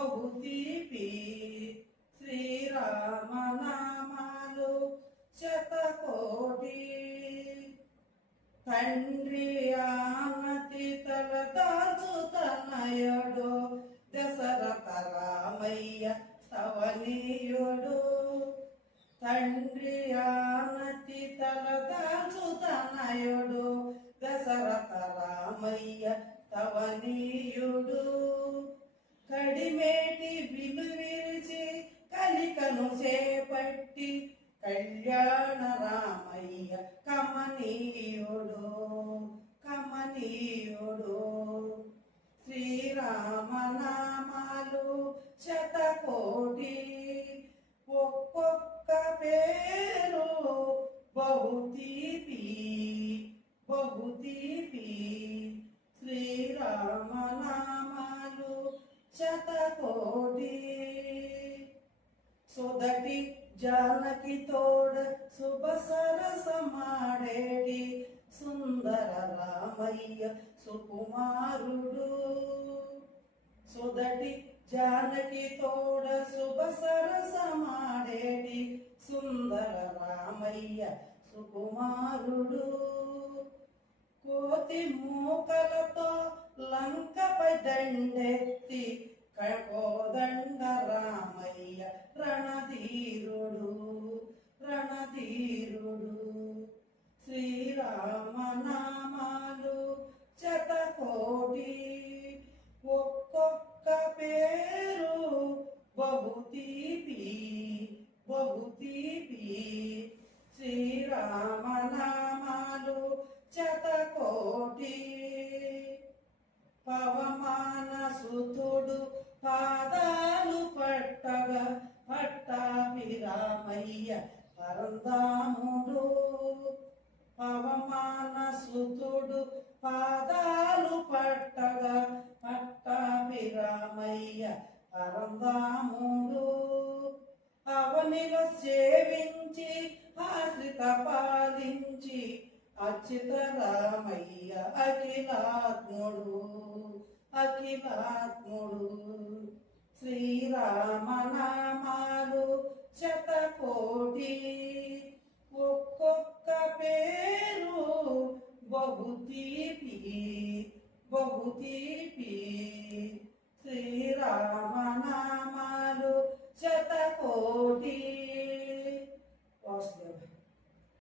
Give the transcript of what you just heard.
బహుతీపి శ్రీరామనామాలు శతకోటి తండ్రి ఆనతి తలదాల్చు తనయుడు దశరథ రామయ్య స్తవనీయుడు తండ్రి ఆనతి తలదాల్చు తనయుడు దశరథ రామయ్య స్తవనీయుడు కడిమేటి విలువిరిచి కలికను చేపట్టి కళ్యాణ రామయ్య కమనీయుడు కమనీయుడు శ్రీరామనామాలు శతకోటి ఒక్కొక్క పేరు బహుతీపి బహుతీపి శ్రీరామనామాలు శతకోటి సొదటి జానకి తోడ శుభ సరసమాడేటి సుందర రామయ్య సుకుమారుడు సొదటి జానకి తోడ శుభ సరసమాడేటి సుందర రామయ్య సుకుమారుడు కోతి మూకలతో లంకపై దండెత్తి కోదండ రామయ్య రణధీరుడు రణధీరుడు శ్రీరామనామాలు శతకోటి ఒక్కొక్క పేరు బహుతీపి బహుతీపి శ్రీరామనామాలు శతకోటి పవమాన సుతుడు పాదాలు పట్టగా పట్టాభిరామయ్య పరందాముడు పవమాన సుతుడు పాదాలు పట్టగా పట్టాభిరామయ్య పరందాముడు అవనిలో సేవించి ఆశ్రిత పాలించి అచ్యుత రామయ్య అఖిలాత్ముడు అఖిలాత్ముడు శ్రీరామనామాలు శతకోటి ఒక్కొక్క పేరు బహుతీపి బహుతీపి శ్రీరామనామాలు శతకోటి